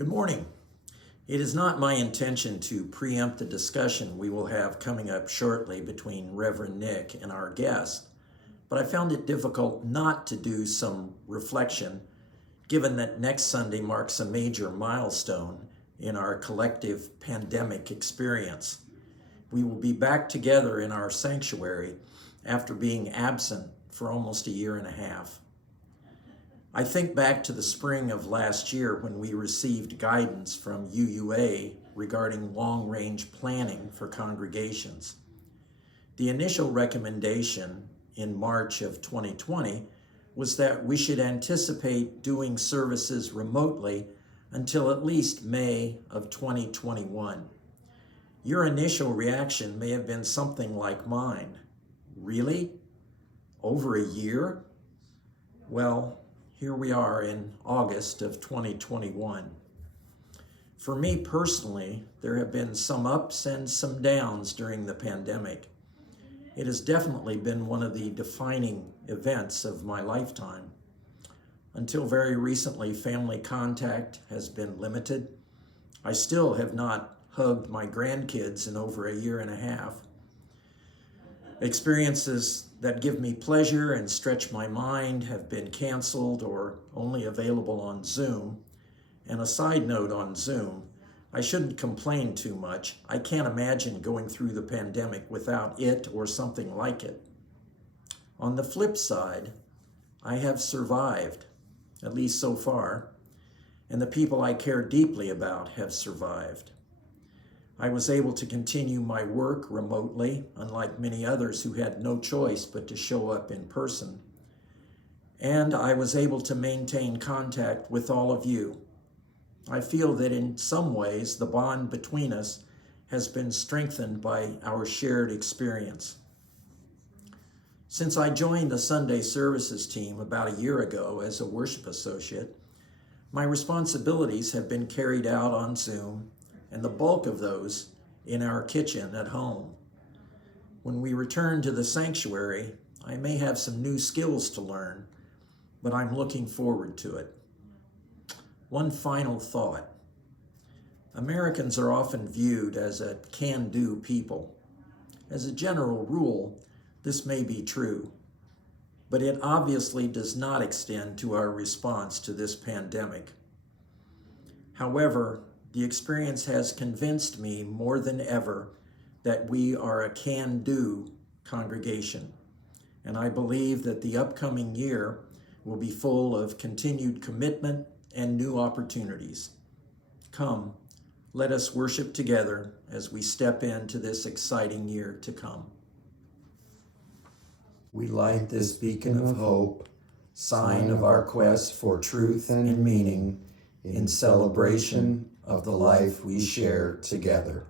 Good morning. It is not my intention to preempt the discussion we will have coming up shortly between Reverend Nick and our guest, but I found it difficult not to do some reflection given that next Sunday marks a major milestone in our collective pandemic experience. We will be back together in our sanctuary after being absent for almost a year and a half. I think back to the spring of last year when we received guidance from UUA regarding long-range planning for congregations. The initial recommendation in March of 2020 was that we should anticipate doing services remotely until at least May of 2021. Your initial reaction may have been something like mine. Really? Over a year? Well, here we are in August of 2021. For me personally, there have been some ups and some downs during the pandemic. It has definitely been one of the defining events of my lifetime. Until very recently, family contact has been limited. I still have not hugged my grandkids in over a year and a half. Experiences that give me pleasure and stretch my mind have been canceled or only available on Zoom. And a side note on Zoom, I shouldn't complain too much. I can't imagine going through the pandemic without it or something like it. On the flip side, I have survived, at least so far, and the people I care deeply about have survived. I was able to continue my work remotely, unlike many others who had no choice but to show up in person. And I was able to maintain contact with all of you. I feel that in some ways the bond between us has been strengthened by our shared experience. Since I joined the Sunday services team about a year ago as a worship associate, my responsibilities have been carried out on Zoom, and the bulk of those in our kitchen at home. When we return to the sanctuary, I may have some new skills to learn, but I'm looking forward to it. One final thought. Americans are often viewed as a can-do people. As a general rule, this may be true, but it obviously does not extend to our response to this pandemic. However, the experience has convinced me more than ever that we are a can-do congregation, and I believe that the upcoming year will be full of continued commitment and new opportunities. Come, let us worship together as we step into this exciting year to come. We light this beacon of hope, sign of our quest for truth and meaning, in celebration of the life we share together.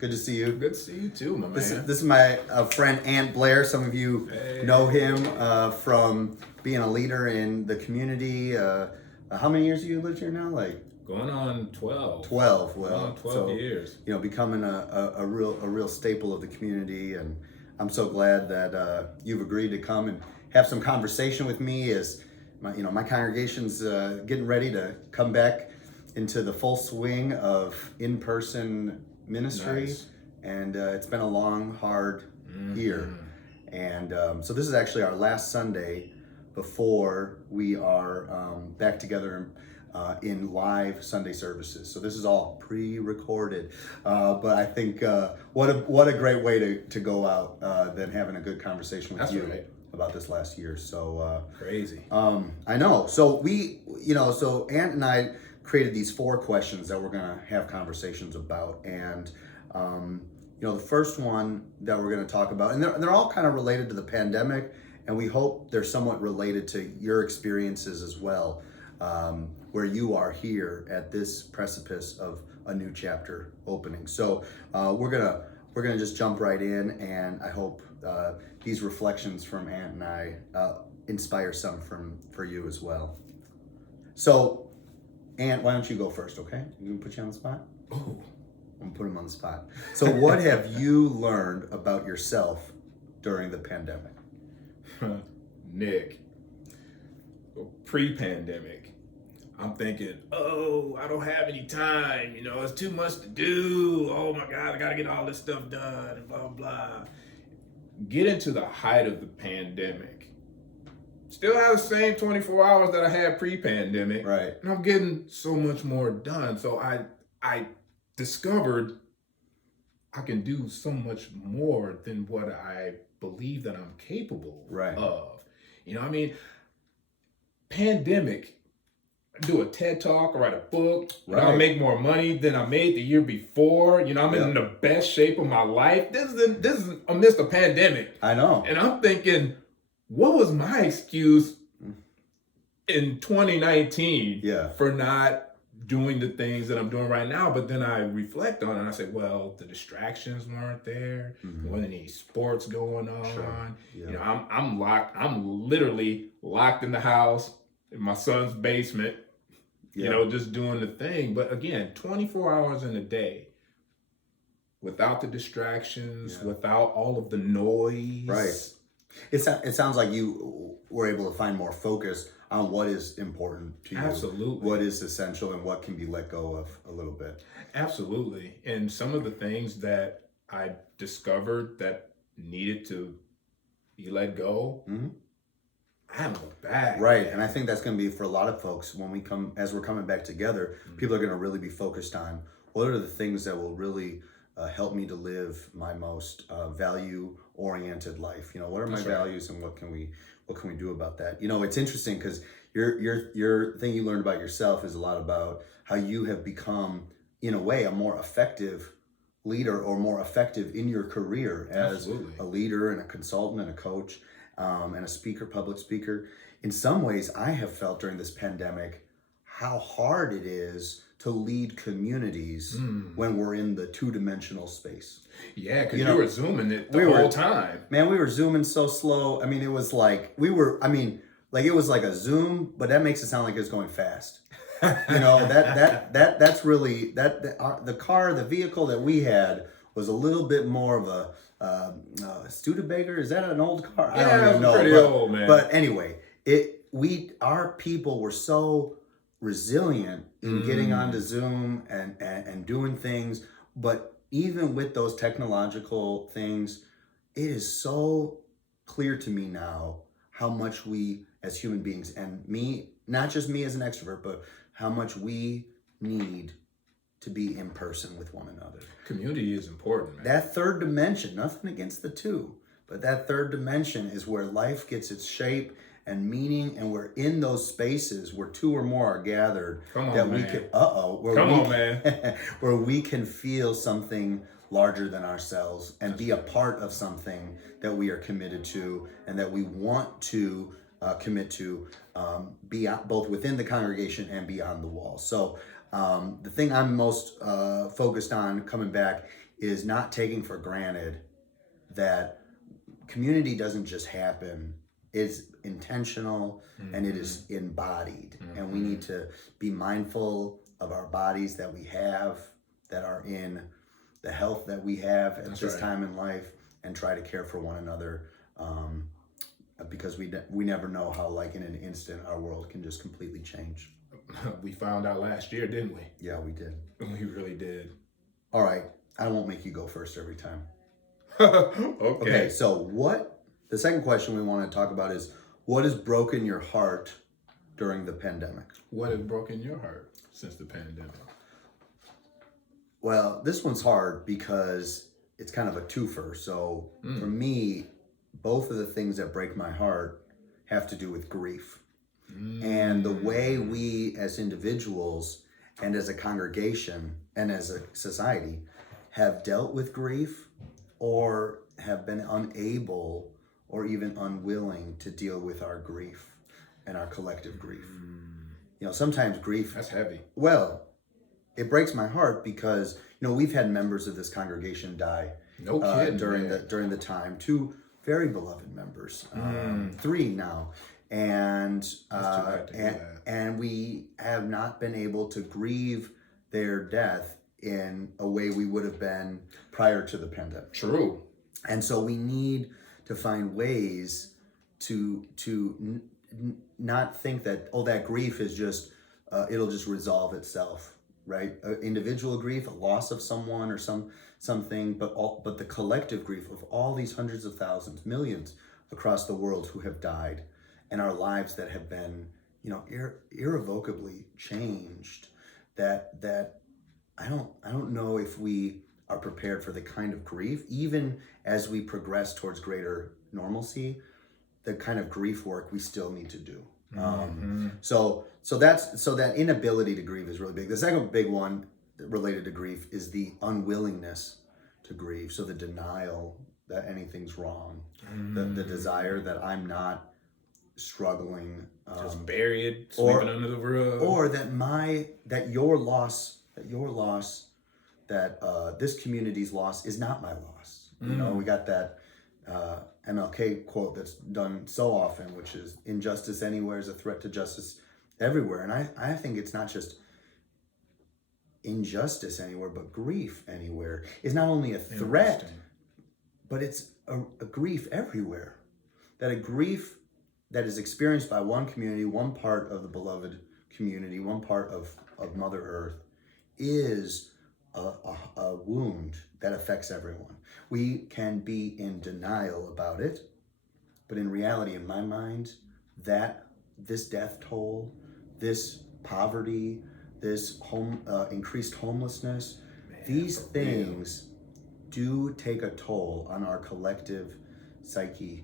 Good to see you. Good to see you too, my man. This is my friend Blair. Some of you know him from being a leader in the community. How many years have you lived here now? Like going on 12. 12. Going Well, on 12 so, years. You know, becoming a real staple of the community, and I'm so glad that you've agreed to come and have some conversation with me as my congregation's getting ready to come back into the full swing of in-person ministry. Nice. And it's been a long, hard year. And so this is actually our last Sunday before we are back together in live Sunday services. So this is all pre-recorded. But I think what a great way to go out than having a good conversation with you about this last year. So crazy. I know. So so Ant and I created these 4 questions that we're gonna have conversations about, and the first one that we're gonna talk about, and they're all kind of related to the pandemic, and we hope they're somewhat related to your experiences as well, where you are here at this precipice of a new chapter opening. So we're gonna just jump right in, and I hope these reflections from Ant and I inspire some for you as well. So, Ant, why don't you go first, okay? I'm gonna put you on the spot. Oh, I'm gonna put him on the spot. So, what have you learned about yourself during the pandemic? Nick, pre-pandemic, I'm thinking, I don't have any time. It's too much to do. Oh my God, I gotta get all this stuff done and blah, blah. Get into the height of the pandemic. Still have the same 24 hours that I had pre-pandemic. Right. And I'm getting so much more done. So I discovered I can do so much more than what I believe that I'm capable of. Pandemic, do a TED Talk, write a book, I'll make more money than I made the year before. I'm in the best shape of my life. This is amidst a pandemic. I know. And I'm thinking, what was my excuse in 2019 for not doing the things that I'm doing right now? But then I reflect on it and I say, well, the distractions weren't there. There wasn't any sports going on. Sure. Yeah. I'm locked. I'm literally locked in the house in my son's basement, just doing the thing. But again, 24 hours in a day without the distractions, without all of the noise. Right. It sounds like you were able to find more focus on what is important to you. Absolutely. What is essential and what can be let go of a little bit. Absolutely. And some of the things that I discovered that needed to be let go, I haven't looked back. Right. And I think that's going to be for a lot of folks when as we're coming back together, people are going to really be focused on what are the things that will really help me to live my most value-oriented life. What are my values and what can we do about that? It's interesting because your thing you learned about yourself is a lot about how you have become, in a way, a more effective leader or more effective in your career as a leader and a consultant and a coach and a speaker, public speaker. In some ways, I have felt during this pandemic how hard it is to lead communities when we're in the 2-dimensional space. Yeah, because you were Zooming it the whole time. Man, we were Zooming so slow. I mean, it was like, it was like a Zoom, but that makes it sound like it's going fast. That's really, the vehicle that we had was a little bit more of a Studebaker. Is that an old car? Yeah, I don't even know. Pretty old, man. But anyway, our people were so resilient in getting onto Zoom and doing things. But even with those technological things, it is so clear to me now how much we as human beings, and me, not just me as an extrovert, but how much we need to be in person with one another. Community is important, man. That third dimension, nothing against the two, but that third dimension is where life gets its shape and meaning, and we're in those spaces where 2 or more are gathered. Where we can feel something larger than ourselves and be a part of something that we are committed to and that we want to commit to, both within the congregation and beyond the walls. So the thing I'm most focused on coming back is not taking for granted that community doesn't just happen. It's intentional and it is embodied. And we need to be mindful of our bodies that we have, that are in the health that we have at this time in life, and try to care for one another, because we never know how, like, in an instant our world can just completely change. We found out last year, didn't we? Yeah, we did. We really did. All right, I won't make you go first every time. Okay. So the second question we want to talk about is, what has broken your heart during the pandemic? What has broken your heart since the pandemic? Well, this one's hard because it's kind of a twofer. So for me, both of the things that break my heart have to do with grief. And the way we as individuals and as a congregation and as a society have dealt with grief, or have been unable or even unwilling to deal with our grief and our collective grief. You know, sometimes grief... That's heavy. Well, it breaks my heart because, you know, we've had members of this congregation die No kidding, during the time. 2 very beloved members, 3 now. And and we have not been able to grieve their death in a way we would have been prior to the pandemic. True. And so we need to find ways to not think that, oh, that grief is just it'll just resolve itself, right? Individual grief, a loss of someone or something, but the collective grief of all these hundreds of thousands, millions across the world who have died, and our lives that have been, you know, irrevocably changed. That I don't know if we are prepared for the kind of grief, even as we progress towards greater normalcy, the kind of grief work we still need to do. So that inability to grieve is really big. The second big one related to grief is the unwillingness to grieve. So the denial that anything's wrong, the desire that I'm not struggling, just buried, sweeping under the rug, or that your loss, this community's loss is not my loss. You know, we got that MLK quote that's done so often, which is, injustice anywhere is a threat to justice everywhere. And I think it's not just injustice anywhere, but grief anywhere is not only a threat, but it's a grief everywhere. That a grief that is experienced by one community, one part of the beloved community, one part of Mother Earth, is a wound that affects everyone. We can be in denial about it, but in reality, in my mind, that this death toll, this poverty, this increased homelessness, these things do take a toll on our collective psyche,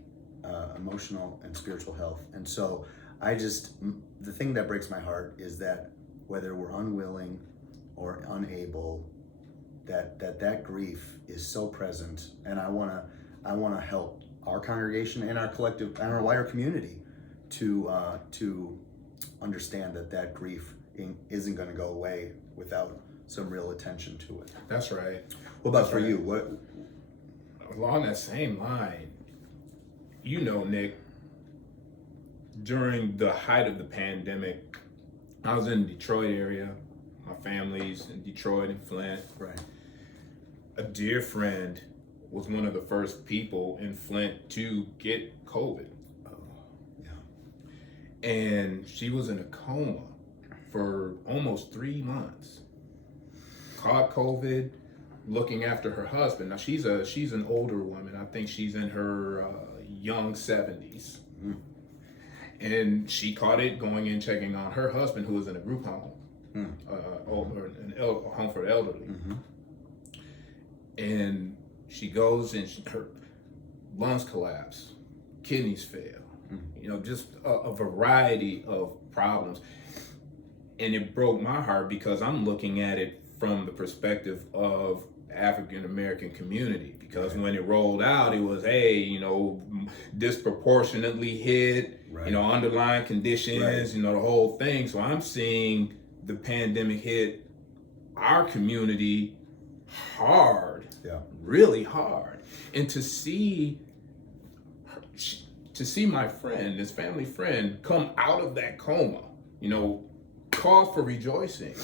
emotional and spiritual health. And so the thing that breaks my heart is that whether we're unwilling or unable, that grief is so present. And I want to help our congregation and our collective and our wider community to understand that grief isn't going to go away without some real attention to it. That's right. What about for you? What along that same line, you know, Nick, during the height of the pandemic, I was in the Detroit area. My family's in Detroit and Flint. Right. A dear friend was one of the first people in Flint to get COVID. Oh, yeah. And she was in a coma for almost 3 months. Caught COVID, looking after her husband. Now she's an older woman. I think she's in her young 70s. And she caught it going in checking on her husband, who was in a group home, home for the elderly. And she goes and her lungs collapse, kidneys fail, you know, just a variety of problems. And it broke my heart because I'm looking at it from the perspective of African American community, because when it rolled out, it was, hey, you know, disproportionately hit, you know, underlying conditions, you know, the whole thing. So I'm seeing the pandemic hit our community hard, Yeah. really hard. And to see my friend, this family friend, come out of that coma, cause for rejoicing.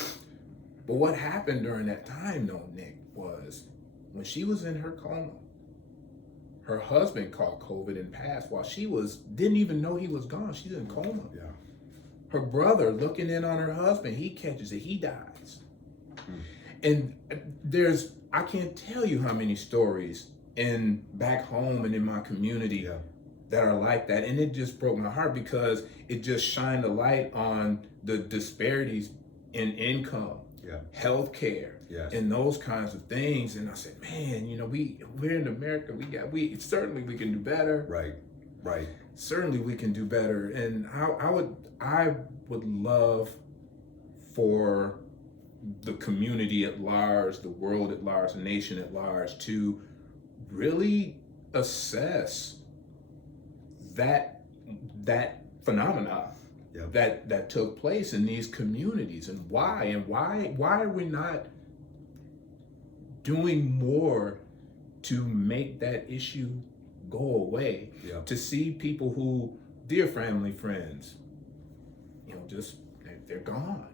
But what happened during that time, though, Nick, was when she was in her coma, her husband caught COVID and passed while she didn't even know he was gone. She's in coma. Yeah. Her brother looking in on her husband, he catches it, he dies. And I can't tell you how many stories back home and in my community that are like that. And it just broke my heart because it just shined a light on the disparities in income, healthcare, and those kinds of things. And I said, man, we're in America. Certainly we can do better. Right. Certainly we can do better. And I would love for the community at large, the world at large, the nation at large, to really assess that phenomena that took place in these communities, and why are we not doing more to make that issue go away? To see people who, dear family friends, just they're gone.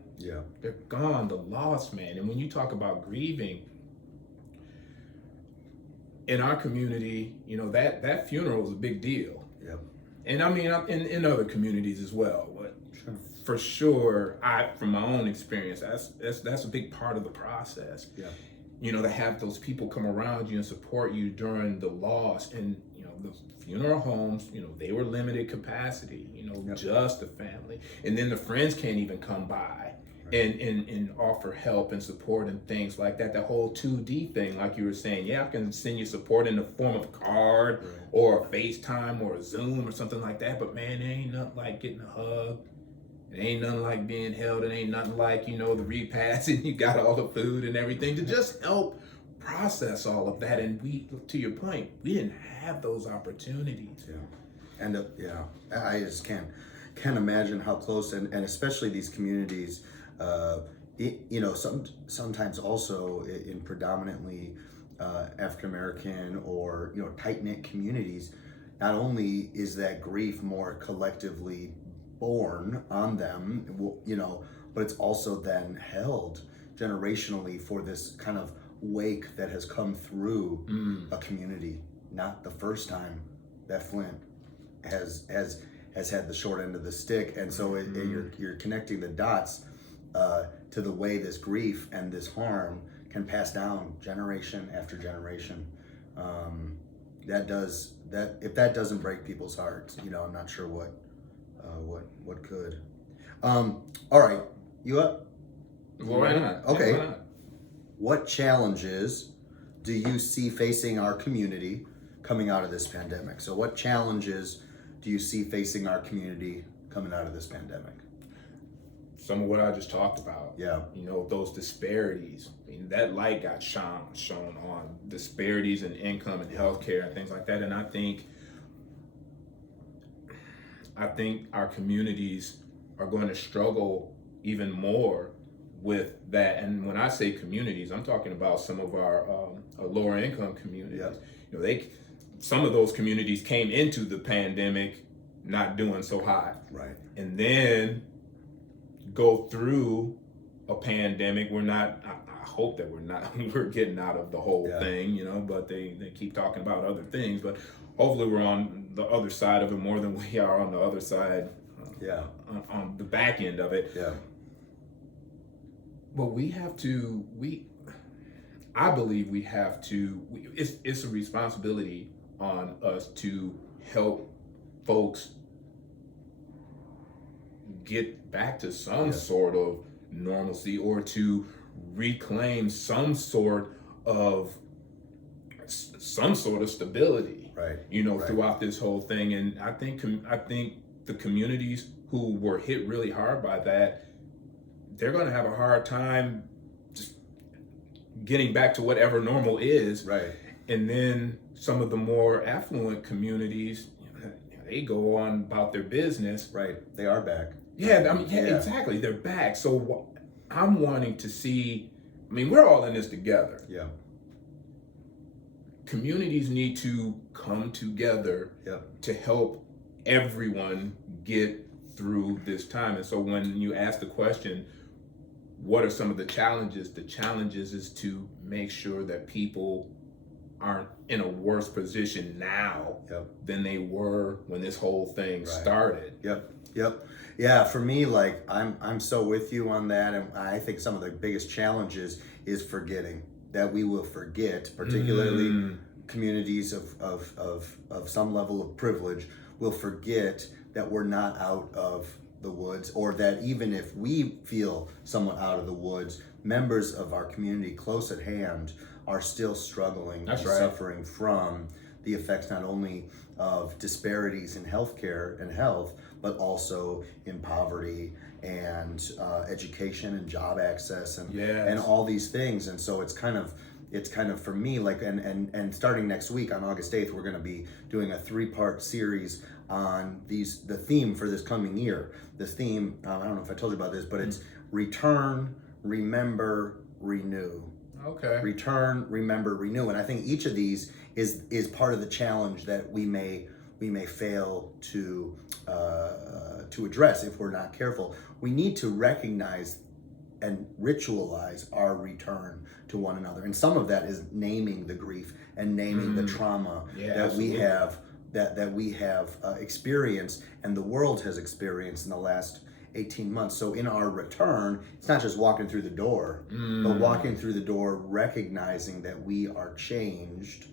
They're gone, the lost, man. And when you talk about grieving in our community, that funeral is a big deal. And I mean, in other communities as well. But for sure, from my own experience, that's a big part of the process. To have those people come around you and support you during the loss. And the funeral homes, they were limited capacity, just the family. And then the friends can't even come by and offer help and support and things like that. The whole 2D thing, like you were saying, I can send you support in the form of a card or a FaceTime or a Zoom or something like that. But man, there ain't nothing like getting a hug. It ain't nothing like being held. It ain't nothing like, the repast and you got all the food and everything to just help process all of that. And to your point, we didn't have those opportunities. And I just can't imagine how close, and especially these communities, sometimes also in predominantly African American or tight knit communities. Not only is that grief more collectively born on them, but it's also then held generationally for this kind of wake that has come through a community. Not the first time that Flint has had the short end of the stick, and so you're connecting the dots to the way this grief and this harm can pass down generation after generation. If that doesn't break people's hearts, I'm not sure what could. All right, you up? Why not? Okay. Why not? What challenges do you see facing our community coming out of this pandemic? So what challenges do you see facing our community coming out of this pandemic? Some of what I just talked about. Those disparities. I mean, that light got shown on disparities in income and healthcare and things like that. And I think our communities are going to struggle even more with that. And when I say communities, I'm talking about some of our lower income communities. Some of those communities came into the pandemic not doing so hot. And then go through a pandemic. I hope that we're getting out of the whole thing, but they keep talking about other things. But hopefully we're on the other side of it more than we are on the other side, on the back end of it. But I believe we have to, it's a responsibility on us to help folks get back to some sort of normalcy, or to reclaim some sort of stability, throughout this whole thing. And I think the communities who were hit really hard by that, they're going to have a hard time just getting back to whatever normal is. And then some of the more affluent communities, they go on about their business. They are back. Exactly. They're back. So I'm wanting to see I mean, we're all in this together. Yeah. Communities need to come together to help everyone get through this time. And so when you ask the question, what are some of the challenges? The challenges is to make sure that people aren't in a worse position now than they were when this whole thing started. Yep. Yeah, for me, like I'm so with you on that, and I think some of the biggest challenges is forgetting. That we will forget, particularly communities of some level of privilege, will forget that we're not out of the woods, or that even if we feel somewhat out of the woods, members of our community close at hand are still struggling and suffering from the effects not only of disparities in healthcare and health, but also in poverty and education and job access and all these things. And so it's kind of for me, like, and starting next week on August 8th, we're going to be doing a 3-part series on the theme for this coming year. The theme, I don't know if I told you about this, but it's return, remember, renew. Okay. Return, remember, renew. And I think each of these is part of the challenge that we may fail to address if we're not careful. We need to recognize and ritualize our return to one another, and some of that is naming the grief and naming the trauma that we have that we have experienced and the world has experienced in the last 18 months. So in our return, it's not just walking through the door, but walking through the door recognizing that we are changed,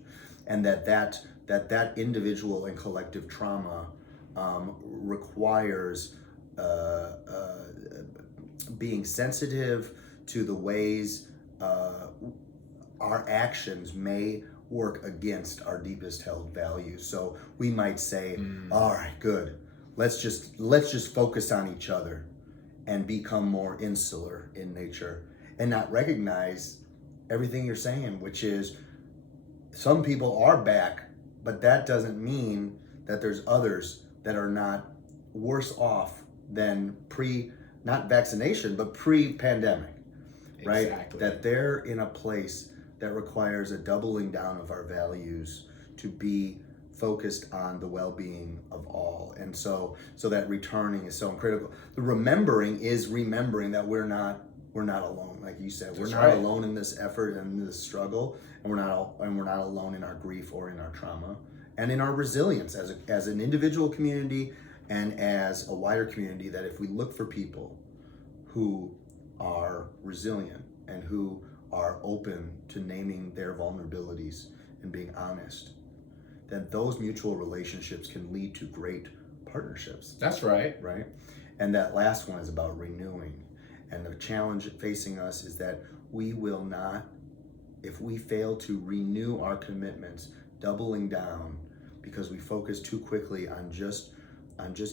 and that individual and collective trauma requires being sensitive to the ways our actions may work against our deepest held values. So we might say, all right, good. Let's just focus on each other and become more insular in nature and not recognize everything you're saying, which is some people are back, but that doesn't mean that there's others that are not worse off than not vaccination, but pre-pandemic, right? Exactly. That they're in a place that requires a doubling down of our values to be focused on the well-being of all. And so that returning is so critical. The remembering is remembering that we're not alone. Like you said, we're not alone in this effort and in this struggle, and we're not alone in our grief or in our trauma and in our resilience as an individual community and as a wider community, that if we look for people who are resilient and who are open to naming their vulnerabilities and being honest, then those mutual relationships can lead to great partnerships. That's right. Right? And that last one is about renewing. And the challenge facing us is that we will not, if we fail to renew our commitments, doubling down because we focus too quickly on just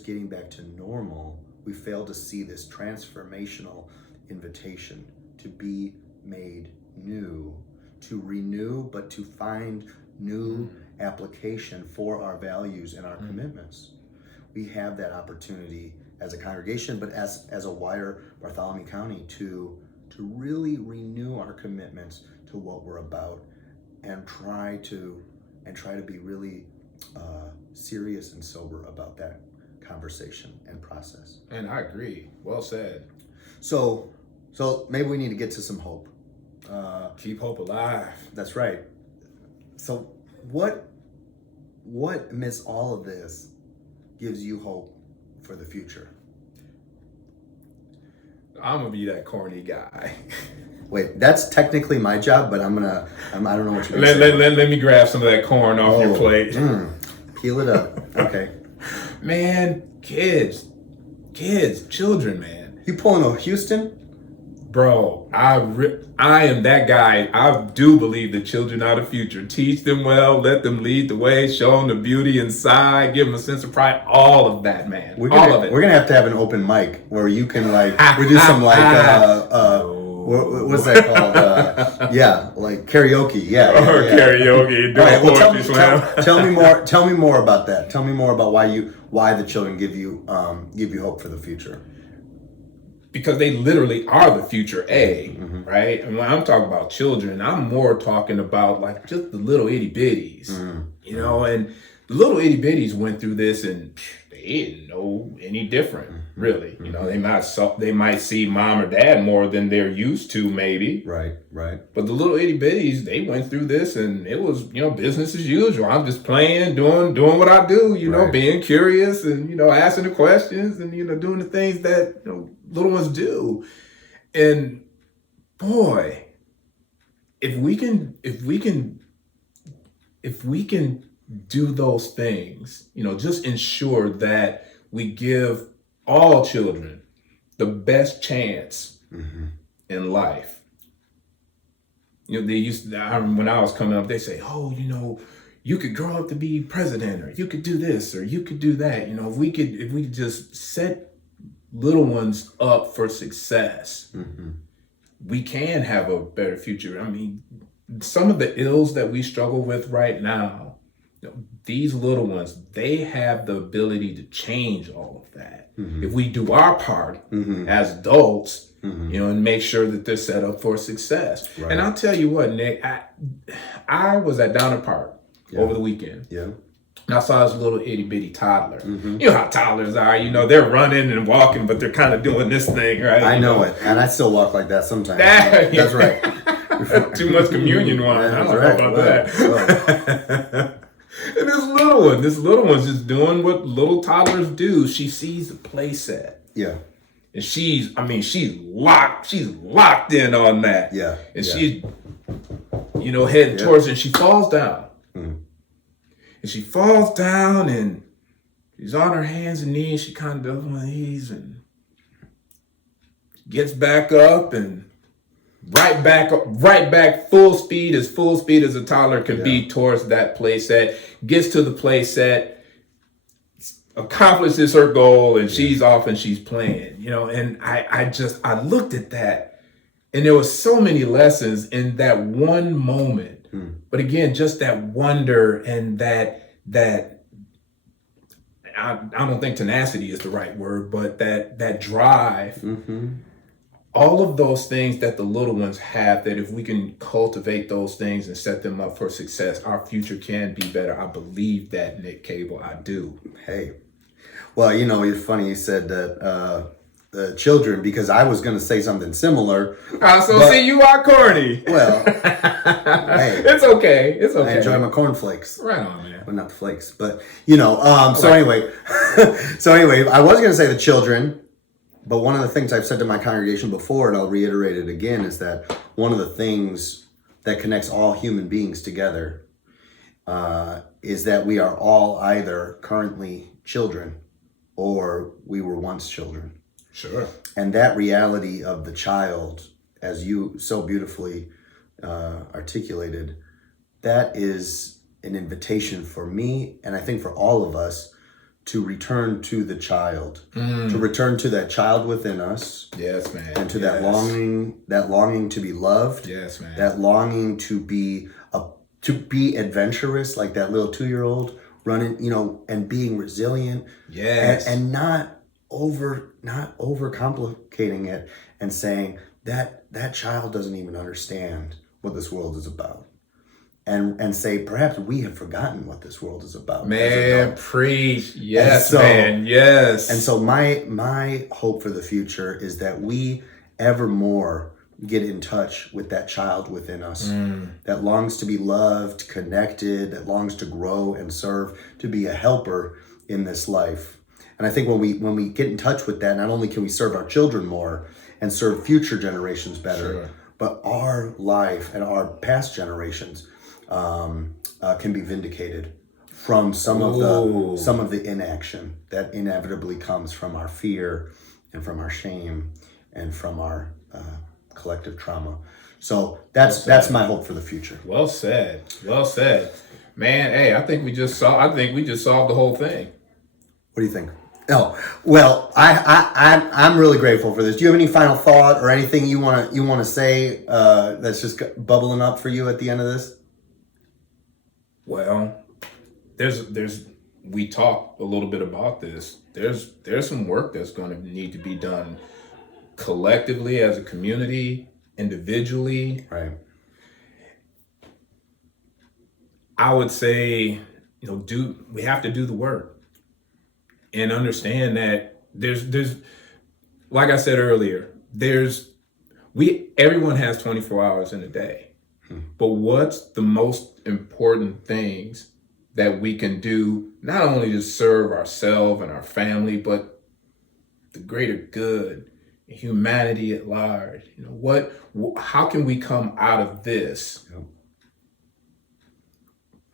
getting back to normal, we fail to see this transformational invitation to be made new, to renew, but to find new application for our values and our commitments. We have that opportunity as a congregation, but as a wider Bartholomew County to really renew our commitments to what we're about and try to be really serious and sober about that conversation and process. And I agree. Well said. So maybe we need to get to some hope. Keep hope alive. That's right. So what amidst all of this gives you hope for the future? I'm gonna be that corny guy. Wait, that's technically my job, but I don't know what you're gonna say. Let me grab some of that corn off your plate. Peel it up. Okay. Man, kids, children, man. You pulling a Houston? Bro, I am that guy. I do believe the children are the future. Teach them well, let them lead the way, show them the beauty inside, give them a sense of pride. All of that, man. All of it. We're gonna have to have an open mic where you can we do some what's that called? Like karaoke. Karaoke. Do a poetry slam. Tell me more about that. Tell me more about why the children give you hope for the future. Because they literally are the future, right? right? And when I'm talking about children, I'm more talking about like just the little itty bitties, you know, and the little itty bitties went through this and they didn't know any different, really. You know, they might see mom or dad more than they're used to, maybe. Right. But the little itty bitties, they went through this and it was, you know, business as usual. I'm just playing, doing what I do, you know, being curious and, you know, asking the questions and, you know, doing the things that, you know, little ones do. And boy, if we can do those things, you know, just ensure that we give all children the best chance in life. You know, they used to, when I was coming up, they say, oh, you know, you could grow up to be president, or you could do this, or you could do that. You know, if we could just set little ones up for success, we can have a better future. I mean, some of the ills that we struggle with right now, you know, these little ones, they have the ability to change all of that. If we do our part as adults, you know, and make sure that they're set up for success. And I'll tell you what, Nick, I was at Downer Park over the weekend. And I saw this little itty bitty toddler. You know how toddlers are, you know, they're running and walking, but they're kind of doing this thing, right? I know it. And I still walk like that sometimes. That's right. Too much communion wine. I don't know about that. And this little one's just doing what little toddlers do. She sees the play set. And she's locked in on that. And she's, you know, heading towards it, and she falls down. And she falls down and she's on her hands and knees. She kind of does one of these and gets back up and right back full speed as a toddler can be towards that play set, gets to the play set, accomplishes her goal, and she's off and she's playing, you know. And I looked at that, and there was so many lessons in that one moment. But again, just that wonder and that I don't think tenacity is the right word, but that drive. All of those things that the little ones have, that if we can cultivate those things and set them up for success, our future can be better. I believe that, Nick Cable. I do. Hey. Well, you know, it's funny you said that the children, because I was going to say something similar. See, you are corny. Well, hey. It's okay. It's okay. I enjoy my cornflakes. Right on, man. Well, not the flakes, but, you know, anyway, I was going to say the children. But one of the things I've said to my congregation before, and I'll reiterate it again, is that one of the things that connects all human beings together is that we are all either currently children or we were once children. Sure. And that reality of the child, as you so beautifully articulated, that is an invitation for me, and I think for all of us, to return to the child, to return to that child within us. Yes, man. And to that longing to be loved. Yes, man. That longing to be adventurous, like that little 2-year-old running, you know, and being resilient. Yes. And not overcomplicating it and saying that child doesn't even understand what this world is about. And say, perhaps we have forgotten what this world is about. Man, preach. Yes, man. Yes. And so my hope for the future is that we evermore get in touch with that child within us that longs to be loved, connected, that longs to grow and serve, to be a helper in this life. And I think when we get in touch with that, not only can we serve our children more and serve future generations better, but our life and our past generations can be vindicated from some of the inaction that inevitably comes from our fear and from our shame and from our collective trauma. So that's my hope for the future. Well said. Well said. Man, hey, I think we just solved the whole thing. What do you think? Oh, well, I'm really grateful for this. Do you have any final thought or anything you want to say that's just bubbling up for you at the end of this? Well, we talked a little bit about this. There's some work that's going to need to be done collectively as a community, individually, Right. I would say, we have to do the work and understand that there's like I said earlier, everyone has 24 hours in a day. But what's the most important things that we can do, not only to serve ourselves and our family, but the greater good, humanity at large? How can we come out of this? Yep.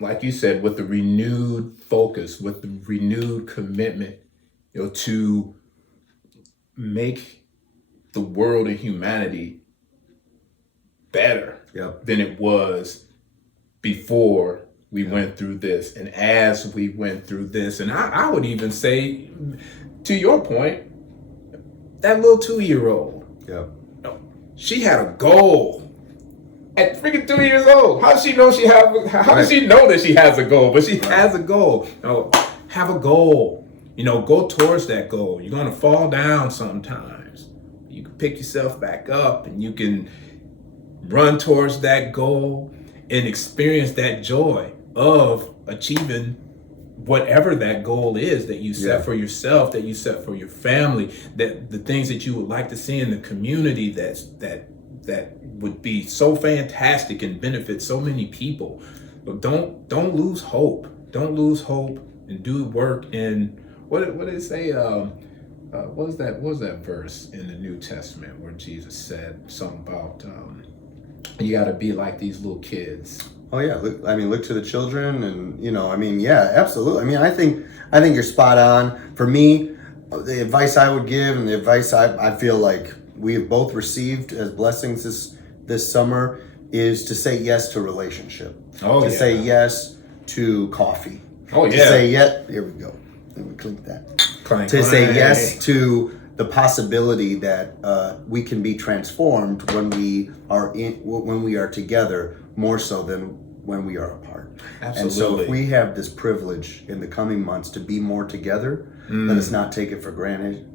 Like you said, with the renewed focus, with the renewed commitment, to make the world and humanity better Yep. than it was before we went through this, and as we went through this. And I would even say, to your point, that little 2-year-old, Yep. she had a goal at freaking 2 years old. How does she know how does she know that she has a goal? But she has a goal. Have a goal. Go towards that goal. You're gonna fall down sometimes. You can pick yourself back up, and you can run towards that goal and experience that joy of achieving whatever that goal is that you set for yourself, that you set for your family, that the things that you would like to see in the community that would be so fantastic and benefit so many people. But don't lose hope. Don't lose hope, and do work. And what did it say? What was that verse in the New Testament where Jesus said something about you got to be like these little kids? Oh yeah, look to the children, and yeah, absolutely. I think you're spot on. For me, the advice I would give, and the advice I feel like we have both received as blessings this summer, is to say yes to relationship. To say yes to coffee. Oh yeah. To say yes. Here we go. Let me click that. Clank, to say clank. yes to the possibility that we can be transformed when we are together, more so than when we are apart. Absolutely. And so if we have this privilege in the coming months to be more together, let us not take it for granted,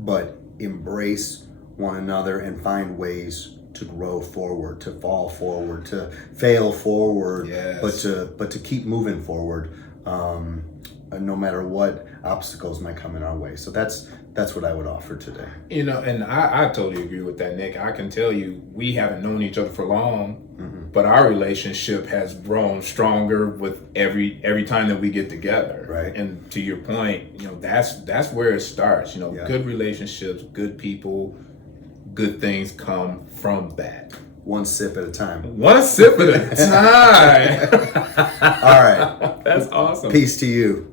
but embrace one another and find ways to grow forward, to fall forward, to fail forward, but to keep moving forward, no matter what obstacles might come in our way. So that's what I would offer today. And I totally agree with that, Nick. I can tell you, we haven't known each other for long, but our relationship has grown stronger with every time that we get together. Right. And to your point, that's where it starts. Good relationships, good people, good things come from that. One sip at a time. One sip at a time. All right. That's awesome. Peace to you.